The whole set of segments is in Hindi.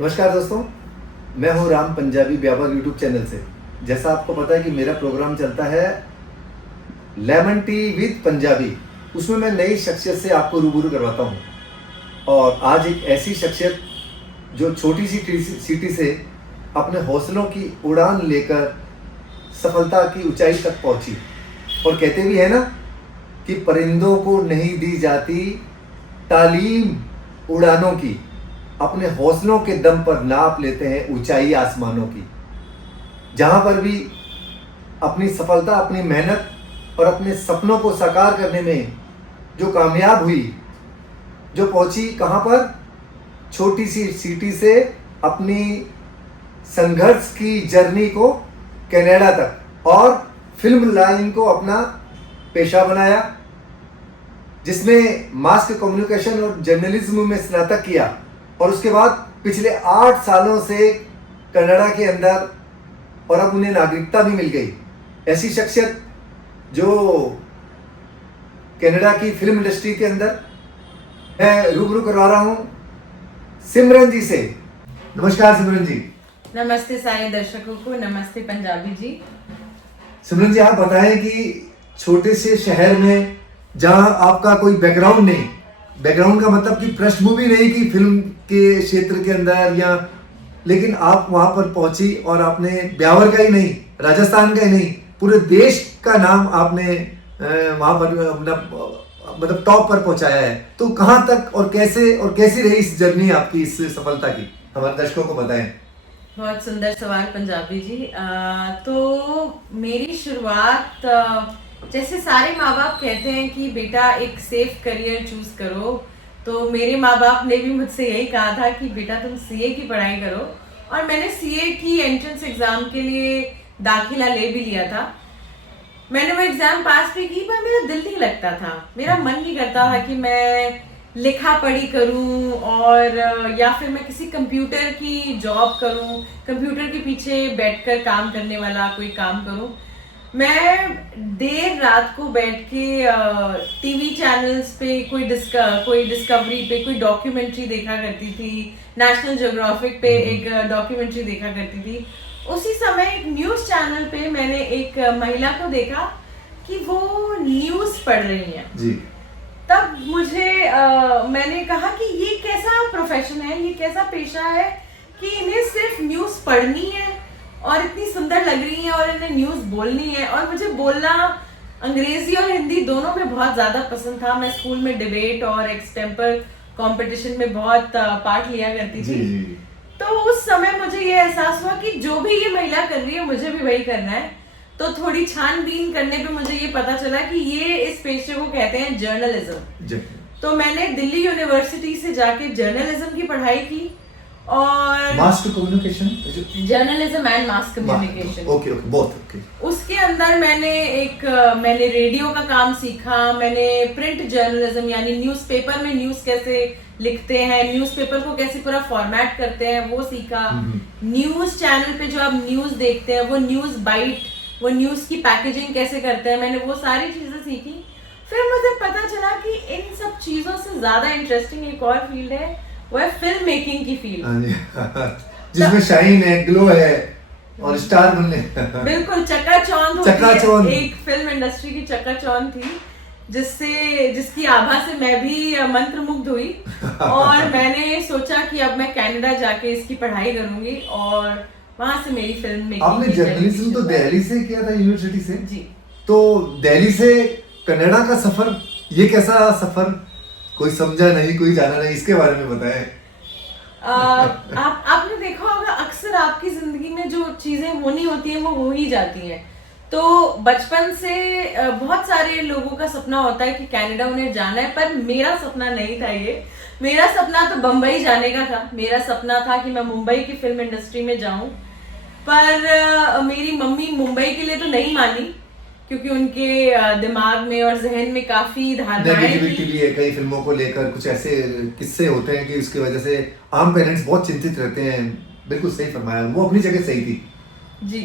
नमस्कार दोस्तों, मैं हूं राम पंजाबी व्यापक यूट्यूब चैनल से। जैसा आपको पता है कि मेरा प्रोग्राम चलता है लेमन टी विद पंजाबी। उसमें मैं नई शख्सियत से आपको रूबरू करवाता हूं। और आज एक ऐसी शख्सियत जो छोटी सी सिटी से अपने हौसलों की उड़ान लेकर सफलता की ऊंचाई तक पहुंची। और कहते भी है ना कि परिंदों को नहीं दी जाती तालीम उड़ानों की, अपने हौसलों के दम पर नाप लेते हैं ऊंचाई आसमानों की। जहां पर भी अपनी सफलता, अपनी मेहनत और अपने सपनों को साकार करने में जो कामयाब हुई, जो पहुंची कहां पर, छोटी सी सिटी से अपनी संघर्ष की जर्नी को कनाडा तक, और फिल्म लाइन को अपना पेशा बनाया, जिसमें मास कम्युनिकेशन और जर्नलिज्म में स्नातक किया। और उसके बाद पिछले 8 सालों से कनाडा के अंदर, और अब उन्हें नागरिकता भी मिल गई। ऐसी शख्सियत जो कनाडा की फिल्म इंडस्ट्री के अंदर मैं रूबरू करवा रहा हूं सिमरन जी से। नमस्कार सिमरन जी। नमस्ते सारे दर्शकों को, नमस्ते पंजाबी जी। सिमरन जी, आप बताएं कि छोटे से शहर में जहां आपका कोई बैकग्राउंड नहीं, बैकग्राउंड का मतलब कि पृष्ठभूमि नहीं कि फिल्म के क्षेत्र के अंदर या, लेकिन आप वहां पर पहुंची और आपने ब्यावर का ही नहीं, राजस्थान का ही नहीं, पूरे देश का नाम आपने वहां पर मतलब टॉप पर पहुंचाया है। तो कहां तक और कैसी रही इस जर्नी आपकी, इस सफलता की, हमारे दर्शकों को बताएं। बहुत सुंदर सवाल पंजाबी जी। तो मेरी शुरुआत, जैसे सारे माँ बाप कहते हैं कि बेटा एक सेफ करियर चूज करो, तो मेरे माँ बाप ने भी मुझसे यही कहा था कि बेटा तुम सीए की पढ़ाई करो। और मैंने सीए की एंट्रेंस एग्जाम के लिए दाखिला ले भी लिया था। मैंने वो एग्जाम पास भी की, पर मेरा दिल नहीं लगता था। मेरा मन नहीं करता था कि मैं लिखा पढ़ी करूं और या फिर मैं किसी कंप्यूटर की जॉब करूं, कंप्यूटर के पीछे बैठकर काम करने वाला कोई काम करूं। मैं देर रात को बैठ के टीवी चैनल्स पे कोई डिस्कवरी पे कोई डॉक्यूमेंट्री देखा करती थी, नेशनल ज्योग्राफिक पे एक डॉक्यूमेंट्री देखा करती थी। उसी समय एक न्यूज चैनल पे मैंने एक महिला को देखा कि वो न्यूज पढ़ रही हैं जी। तब मुझे मैंने कहा कि ये कैसा प्रोफेशन है, ये कैसा पेशा है कि इन्हें सिर्फ न्यूज पढ़नी है और इतनी सुंदर लग रही है और इन्हें न्यूज बोलनी है। और मुझे बोलना अंग्रेजी और हिंदी दोनों में बहुत ज्यादा पसंद था। मैं स्कूल में डिबेट और एक्सटेम्पर कंपटीशन में बहुत पार्ट लिया करती थी जी। तो उस समय मुझे ये एहसास हुआ कि जो भी ये महिला कर रही है मुझे भी वही करना है। तो थोड़ी छानबीन करने पे मुझे ये पता चला कि ये इस पेशे को कहते हैं जर्नलिज्म। तो मैंने दिल्ली यूनिवर्सिटी से जाके जर्नलिज्म की पढ़ाई की और mass communication, journalism and mass communication, okay both okay. उसके अंदर मैंने रेडियो का काम सीखा, मैंने प्रिंट जर्नलिज्म यानी न्यूज़पेपर में न्यूज़ कैसे लिखते हैं, न्यूज़पेपर को कैसे पूरा फॉर्मेट करते हैं वो सीखा। न्यूज़ चैनल पे जो आप न्यूज़ देखते हैं वो न्यूज़ बाइट, वो न्यूज़ की पैकेजिंग कैसे करते हैं, मैंने वो सारी चीजें सीखी। फिर मुझे पता चला कि इन सब चीजों से ज्यादा इंटरेस्टिंग एक और फील्ड है, वो है फिल्म मेकिंग की फील्ड, जिसमें शाइन है, ग्लो है और स्टार बनने बिल्कुल चकाचौंध होती है। एक फिल्म इंडस्ट्री की चकाचौंध थी जिसकी आभा से मैं भी मंत्रमुग्ध हुई और मैंने सोचा कि अब मैं कनाडा जाके इसकी पढ़ाई करूंगी और वहां से मेरी फिल्म मेकिंग। आपने जर्नलिज्म तो दिल्ली से किया था, यूनिवर्सिटी से जी। तो दिल्ली से कनाडा का सफर, ये कैसा सफर, कोई समझा नहीं, कोई जाना नहीं, इसके बारे में बताएं। आपने देखा होगा अक्सर आपकी जिंदगी में जो चीजें होनी होती हैं वो हो ही जाती हैं। तो बचपन से बहुत सारे लोगों का सपना होता है कि कनाडा उन्हें जाना है, पर मेरा सपना नहीं था ये। मेरा सपना तो बम्बई जाने का था। मेरा सपना था कि मैं मुंबई की फिल्म इंडस्ट्री में जाऊं, पर मेरी मम्मी मुंबई के लिए तो नहीं मानी क्योंकि उनके दिमाग में और जहन में काफी धारणाएं थी। कई फिल्मों को लेकर कुछ ऐसे किस्से होते हैं कि उसकी वजह से आम पेरेंट्स बहुत चिंतित रहते हैं। बिल्कुल सही फरमाया, वो अपनी जगह सही थी जी।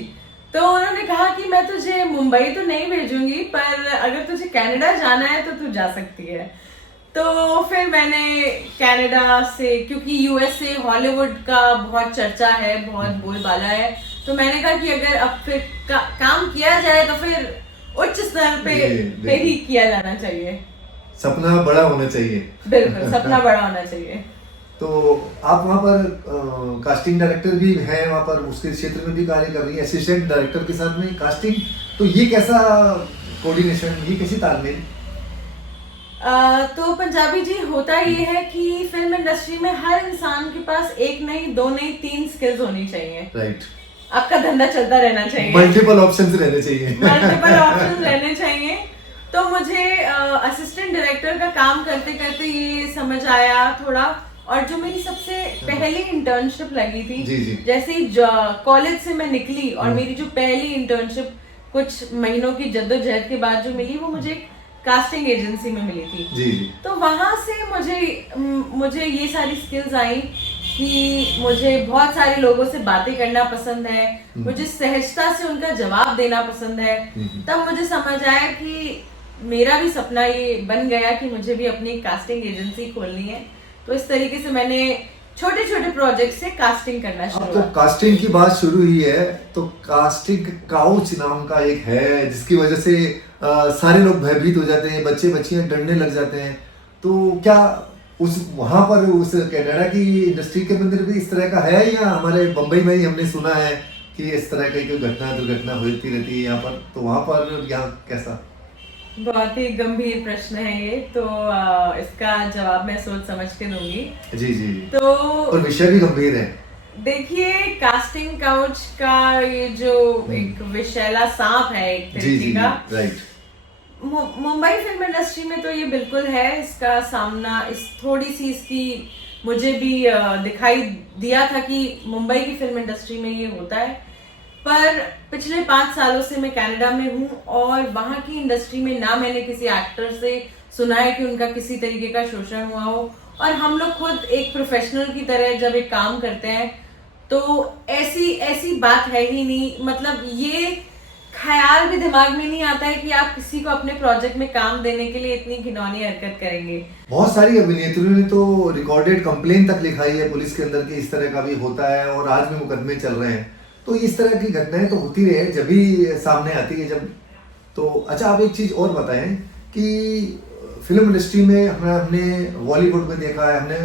तो उन्होंने कहा कि मैं तुझे मुंबई तो नहीं भेजूंगी, पर अगर तुझे कनाडा जाना है तो तू जा सकती है। तो फिर मैंने कनाडा से, क्योंकि यूएस से हॉलीवुड का बहुत चर्चा है, बहुत बोलबाला है, तो मैंने कहा कि अगर अब फिर काम किया जाए तो फिर उच्च स्तर पे ही किया जाना चाहिए। सपना बड़ा होना चाहिए। बिल्कुल, सपना बड़ा होना चाहिए। तो आप वहाँ पर कास्टिंग डायरेक्टर भी हैं, वहाँ पर उसके क्षेत्र में भी कार्य कर रही है, असिस्टेंट डायरेक्टर के साथ में कास्टिंग, तो ये कैसा कोऑर्डिनेशन, ये कैसी तालमेल? तो पंजाबी जी, होता ये है कि फिल्म इंडस्ट्री में हर इंसान के पास एक नहीं, दो नहीं, 3 स्किल्स होनी चाहिए। राइट। आपका धंधा चलता रहना चाहिए, मल्टीपल ऑप्शंस रहने चाहिए। मल्टीपल ऑप्शंस रहने चाहिए। तो मुझे असिस्टेंट डायरेक्टर का काम करते करते ये समझ आया थोड़ा, और जो मेरी सबसे पहली इंटर्नशिप लगी थी, जी जी। जैसे ही कॉलेज से मैं निकली और मेरी जो पहली इंटर्नशिप कुछ महीनों की जद्दोजहद के बाद जो मिली, वो मुझे कास्टिंग एजेंसी में मिली थी। जी जी। तो वहां से मुझे ये सारी स्किल्स आई कि मुझे बहुत सारे लोगों से बातें करना पसंद है, मुझे सहजता से उनका जवाब देना पसंद है। तब मुझे समझ आया कि मेरा भी सपना ये बन गया कि मुझे भी अपनी कास्टिंग एजेंसी खोलनी है। तो इस तरीके से मैंने छोटे छोटे प्रोजेक्ट से कास्टिंग करना शुरू किया। तो कास्टिंग की बात शुरू हुई है, तो कास्टिंग काउच नाम का एक है जिसकी वजह से सारे लोग भयभीत हो जाते हैं, बच्चे बच्चियां डरने लग जाते हैं। तो क्या उस वहां पर उस कनाडा की इंडस्ट्री के अंदर भी इस तरह का है, या हमारे बम्बई में ही हमने सुना है कि इस तरह की कोई घटना दुर्घटना होती रहती है यहाँ पर, तो वहां पर यहाँ कैसा? बहुत ही गंभीर प्रश्न है ये, तो इसका जवाब मैं सोच समझ के दूंगी। जी जी। तो और विषय भी गंभीर है। देखिए, कास्टिंग काउच का ये जो एक विषैला सांप है एक तरीके का, राइट। मुंबई फिल्म इंडस्ट्री में तो ये बिल्कुल है। इसका सामना इस थोड़ी सी इसकी मुझे भी दिखाई दिया था कि मुंबई की फिल्म इंडस्ट्री में ये होता है, पर पिछले 5 सालों से मैं कनाडा में हूँ और वहाँ की इंडस्ट्री में ना मैंने किसी एक्टर से सुना है कि उनका किसी तरीके का शोषण हुआ हो, और हम लोग खुद एक प्रोफेशनल की तरह जब एक काम करते हैं तो ऐसी बात है ही नहीं। मतलब ये ख्याल भी दिमाग में नहीं आता है कि आप किसी को अपने प्रोजेक्ट में काम देने के लिए इतनी घिनौनी हरकत करेंगे। बहुत सारी अभिनेत्रियों ने तो रिकॉर्डेड कंप्लेन तक लिखाई है पुलिस के अंदर कि इस तरह का भी होता है, और आज भी मुकदमे चल रहे हैं। तो इस तरह की घटनाएं तो होती रहे, जब भी सामने आती है जब। तो अच्छा, आप एक चीज और बताएं कि फिल्म इंडस्ट्री में हमने बॉलीवुड में देखा है, हमने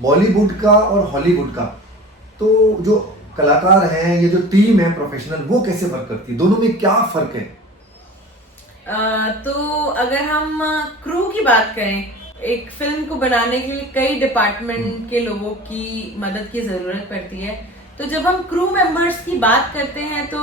बॉलीवुड का और हॉलीवुड का, तो जो कलाकार हैं, ये जो टीम है प्रोफेशनल, वो कैसे वर्क करती है, दोनों में क्या फर्क है? तो अगर हम क्रू की बात करें, एक फिल्म को बनाने के लिए कई डिपार्टमेंट के लोगों की मदद की जरूरत पड़ती है। तो जब हम क्रू मेंबर्स की बात करते हैं तो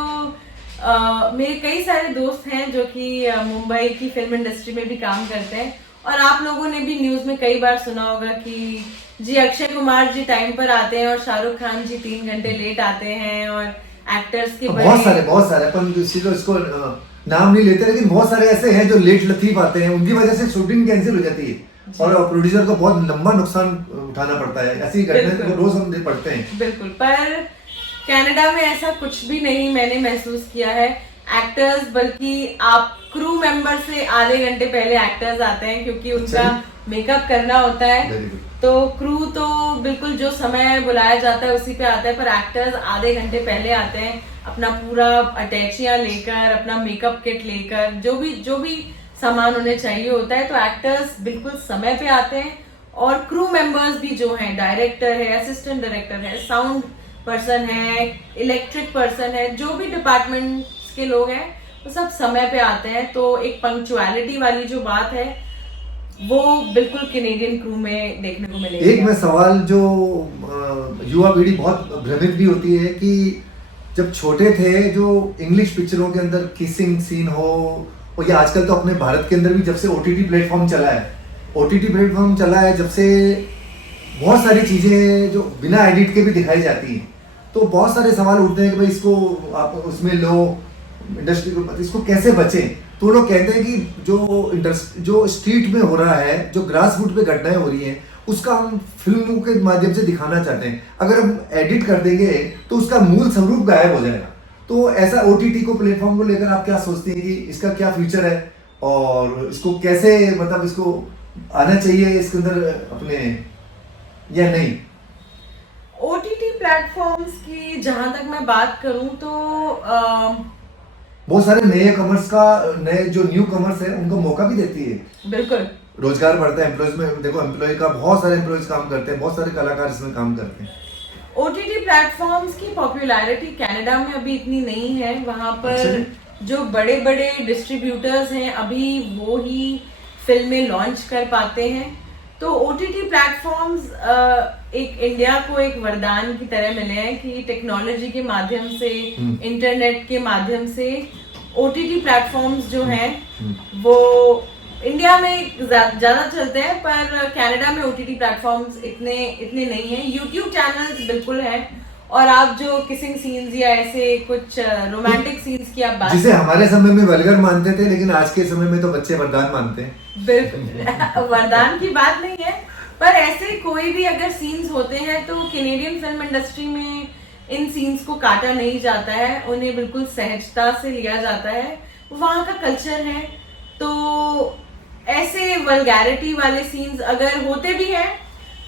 मेरे कई सारे दोस्त हैं जो कि मुंबई की फिल्म इंडस्ट्री में भी काम करते हैं, और आप लोगों ने भी न्यूज में कई बार सुना होगा कि जी अक्षय कुमार जी टाइम पर आते हैं और शाहरुख खान जी 3 घंटे लेट आते हैं, और एक्टर्स के बहुत सारे अपन इसको नाम नहीं लेते, लेकिन बहुत सारे ऐसे हैं जो लेट लतीफ आते हैं, उनकी वजह से शूटिंग कैंसिल हो जाती है और प्रोड्यूसर को बहुत लंबा नुकसान उठाना पड़ता है। ऐसी घटनाएं तो रोज हम पढ़ते हैं। बिल्कुल, पर कनाडा में ऐसा कुछ भी नहीं मैंने महसूस किया है। एक्टर्स, बल्कि आप क्रू मेंबर से आधे घंटे पहले एक्टर्स आते हैं क्योंकि उनका मेकअप करना होता है। तो क्रू तो बिल्कुल जो समय बुलाया जाता है उसी पे आता है, पर एक्टर्स आधे घंटे पहले आते हैं अपना पूरा अटैचियां लेकर, अपना मेकअप किट लेकर, जो भी सामान उन्हें चाहिए होता है। तो एक्टर्स बिल्कुल समय पे आते हैं, और क्रू मेंबर्स भी जो हैं, डायरेक्टर है, असिस्टेंट डायरेक्टर है, साउंड पर्सन है, इलेक्ट्रिक पर्सन है, जो भी डिपार्टमेंट के लोग हैं वो सब समय पे आते हैं। तो एक पंक्चुअलिटी वाली जो बात है वो बिल्कुल कैनेडियन क्रू में देखने को मिलेगी। एक मैं सवाल जो युवा पीढ़ी बहुत भ्रमित भी होती है कि जब छोटे थे जो इंग्लिश पिक्चरों के अंदर किसिंग सीन हो, और ये आजकल तो अपने भारत के अंदर भी जब से ओटीटी प्लेटफॉर्म चला है जब से बहुत सारी चीजें जो बिना एडिट के भी दिखाई जाती हैं, तो बहुत सारे सवाल उठते हैं कि भाई इसको आप उसमें लो, इंडस्ट्री को इसको कैसे बचें। तो लोग कहते हैं कि जो स्ट्रीट में हो रहा है, जो ग्रास रूट पे घटनाएं हो रही हैं, उसका हम फिल्मों के माध्यम से दिखाना चाहते हैं। अगर हम एडिट कर देंगे तो उसका मूल स्वरूप गायब हो जाएगा। तो ऐसा ओटीटी को प्लेटफॉर्म को लेकर आप क्या सोचते हैं कि इसका क्या फ्यूचर है, और इसको कैसे, मतलब इसको आना चाहिए इसके अंदर अपने, या नहीं? ओटीटी प्लेटफॉर्म्स की जहां तक मैं बात करूं तो बहुत सारे नए कमर्स का, नए जो न्यू कमर्स है उनको मौका भी देती है, बिल्कुल रोजगार बढ़ता है एम्प्लॉयज में। देखो एम्प्लॉय का बहुत सारे एम्प्लॉयज काम करते हैं, बहुत सारे कलाकार इसमें काम करते हैं। ओटीटी प्लेटफॉर्म्स की पॉपुलैरिटी कनाडा में अभी इतनी नहीं है। वहां पर अच्छा। जो बड़े बड़े डिस्ट्रीब्यूटर्स हैं अभी वो ही फिल्में लॉन्च कर पाते हैं। तो ओटीटी प्लेटफॉर्म्स एक इंडिया को एक वरदान की तरह मिले हैं कि टेक्नोलॉजी के माध्यम से, इंटरनेट के माध्यम से ओटीटी प्लेटफॉर्म्स जो हैं वो इंडिया में ज्यादा चलते हैं, पर कनाडा में ओटीटी प्लेटफॉर्म्स इतने नहीं हैं। यूट्यूब चैनल्स बिल्कुल हैं, और आप जो किसिंग सीन्स या ऐसे कुछ रोमांटिक सीन्स की आप बात, जिसे हमारे समय में वल्गर मानते थे, लेकिन आज के समय में तो बच्चे वरदान मानते हैं। बिल्कुल वरदान की बात नहीं है, पर ऐसे कोई भी अगर सीन्स होते हैं तो कैनेडियन फिल्म इंडस्ट्री में इन सीन्स को काटा नहीं जाता है, उन्हें बिल्कुल सहजता से लिया जाता है, वहाँ का कल्चर है। तो ऐसे वल्गैरिटी वाले सीन्स अगर होते भी हैं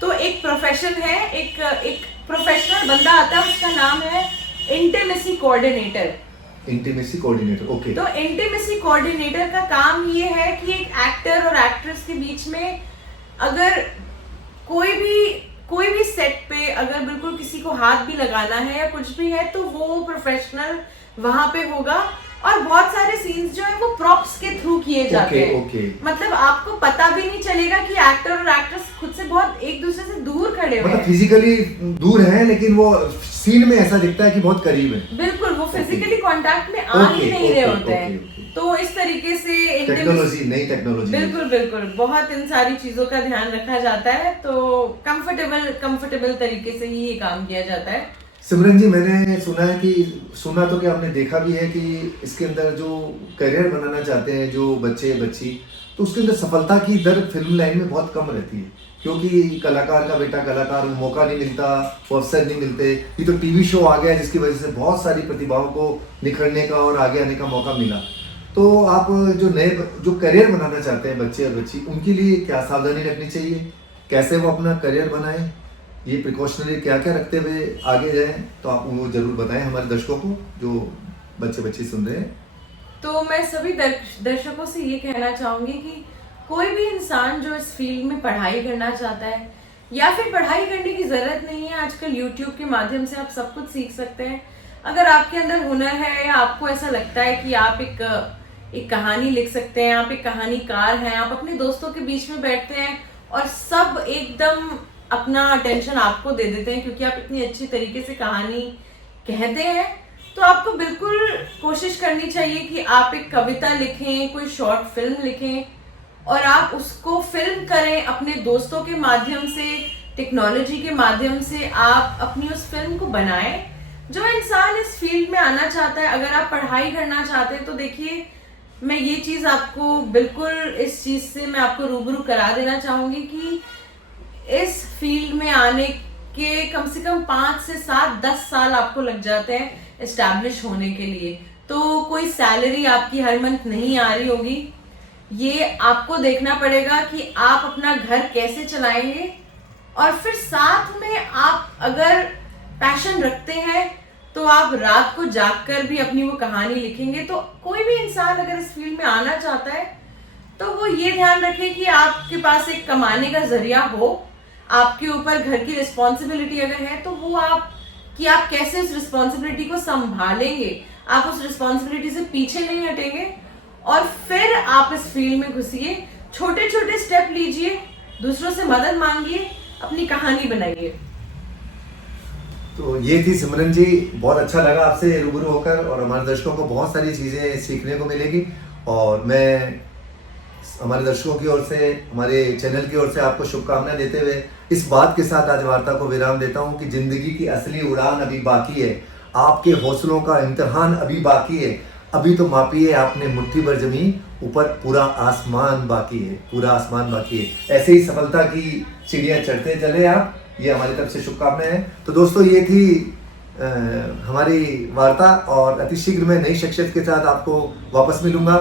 तो एक प्रोफेशन है, एक प्रोफेशनल बंदा आता है, उसका नाम है intimacy coordinator. Intimacy coordinator, okay. तो इंटीमेसी कोऑर्डिनेटर का काम ये है कि एक एक्टर और एक्ट्रेस के बीच में अगर कोई भी सेट पे अगर बिल्कुल किसी को हाथ भी लगाना है या कुछ भी है तो वो प्रोफेशनल वहां पे होगा। और बहुत सारे सीन्स जो है वो प्रॉप्स के थ्रू किए जाते हैं। मतलब आपको पता भी नहीं चलेगा कि एक्टर और एक्ट्रेस खुद से बहुत एक दूसरे से दूर खड़े हुए हैं, फिजिकली दूर हैं, लेकिन वो सीन में ऐसा दिखता है कि बहुत करीब है। बिल्कुल, वो फिजिकली कांटेक्ट में आ ही नहीं रहे होते हैं। तो इस तरीके से टेक्नोलॉजी, नई टेक्नोलॉजी, बिल्कुल बहुत इन सारी चीजों का ध्यान रखा जाता है। तो कंफर्टेबल तरीके से ही ये काम किया जाता है। सिमरन जी, मैंने सुना तो क्या हमने देखा भी है कि इसके अंदर जो करियर बनाना चाहते हैं जो बच्चे बच्ची, तो उसके अंदर सफलता की दर फिल्म लाइन में बहुत कम रहती है, क्योंकि कलाकार का बेटा कलाकार, मौका नहीं मिलता, वो अवसर नहीं मिलते। ये तो टीवी शो आ गया जिसकी वजह से बहुत सारी प्रतिभाओं को निखरने का और आगे आने का मौका मिला। तो आप जो करियर बनाना चाहते हैं बच्चे और बच्ची, उनके लिए क्या सावधानी रखनी चाहिए, कैसे वो अपना करियर बनाएं, ये प्रिकॉशनरी क्या क्या रखते हुए आगे जाएं, तो आप उनको जरूर बताएं हमारे दर्शकों को जो बच्चे बच्ची सुन रहे हैं। तो मैं सभी दर्शकों से ये कहना चाहूंगी कि कोई भी इंसान जो इस फील्ड में पढ़ाई करना चाहता है या फिर पढ़ाई करने की जरूरत नहीं है, आजकल यूट्यूब के माध्यम से आप सब कुछ सीख सकते हैं। अगर आपके अंदर हुनर है या आपको ऐसा लगता है कि आप एक कहानी लिख सकते हैं, आप एक कहानीकार हैं, आप अपने दोस्तों के बीच में बैठते हैं और सब एकदम अपना अटेंशन आपको दे देते हैं क्योंकि आप इतनी अच्छी तरीके से कहानी कहते हैं, तो आपको बिल्कुल कोशिश करनी चाहिए कि आप एक कविता लिखें, कोई शॉर्ट फिल्म लिखें और आप उसको फिल्म करें अपने दोस्तों के माध्यम से, टेक्नोलॉजी के माध्यम से आप अपनी उस फिल्म को बनाएं। जो इंसान इस फील्ड में आना चाहता है, अगर आप पढ़ाई करना चाहते हैं तो देखिए, मैं ये चीज आपको बिल्कुल इस चीज से मैं आपको रूबरू करा देना चाहूंगी कि इस फील्ड में आने के कम से कम 5 से 7-10 साल आपको लग जाते हैं एस्टैब्लिश होने के लिए। तो कोई सैलरी आपकी हर मंथ नहीं आ रही होगी, ये आपको देखना पड़ेगा कि आप अपना घर कैसे चलाएंगे। और फिर साथ में आप अगर पैशन रखते हैं तो आप रात को जागकर भी अपनी वो कहानी लिखेंगे। तो कोई भी इंसान अगर इस फील्ड में आना चाहता है तो वो ये ध्यान रखे कि आपके पास एक कमाने का जरिया हो, आपके ऊपर घर की रिस्पॉन्सिबिलिटी अगर है तो वो आप कैसे उस रिस्पॉन्सिबिलिटी को संभालेंगे, आप उस रिस्पॉन्सिबिलिटी से पीछे नहीं हटेंगे और फिर आप इस फील्ड में घुसिए। छोटे छोटे स्टेप लीजिए, दूसरों से मदद मांगिए, अपनी कहानी बनाइए। तो ये थी सिमरन जी, बहुत अच्छा लगा आपसे रूबरू होकर और हमारे दर्शकों को बहुत सारी चीज़ें सीखने को मिलेगी। और मैं हमारे दर्शकों की ओर से, हमारे चैनल की ओर से आपको शुभकामनाएं देते हुए इस बात के साथ आज वार्ता को विराम देता हूं कि जिंदगी की असली उड़ान अभी बाकी है, आपके हौसलों का इम्तिहान अभी बाकी है। अभी तो मापिए आपने मुट्ठी भर जमीन, ऊपर पूरा आसमान बाकी है, पूरा आसमान बाकी है। ऐसे ही सफलता की सीढ़ियां चढ़ते चले आप, ये हमारी तरफ से शुभकामनाएं हैं। तो दोस्तों, ये थी हमारी वार्ता और अति शीघ्र मैं नई शख्सियत के साथ आपको वापस मिलूंगा।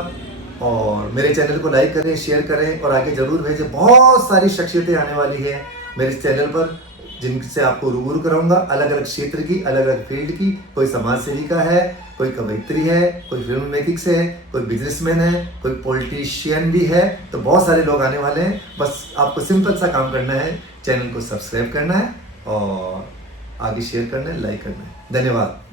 और मेरे चैनल को लाइक करें, शेयर करें और आगे ज़रूर भेजें। बहुत सारी शख्सियतें आने वाली है मेरे इस चैनल पर, जिनसे आपको रूबरू कराऊंगा, अलग अलग क्षेत्र की, अलग अलग फील्ड की। कोई समाज सेविका है, कोई कवयित्री है, कोई फिल्म मेकिंग से है, कोई बिजनेसमैन है, कोई पॉलिटिशियन भी है। तो बहुत सारे लोग आने वाले हैं। बस आपको सिंपल सा काम करना है, चैनल को सब्सक्राइब करना है और आगे शेयर करना है, लाइक करना है। धन्यवाद।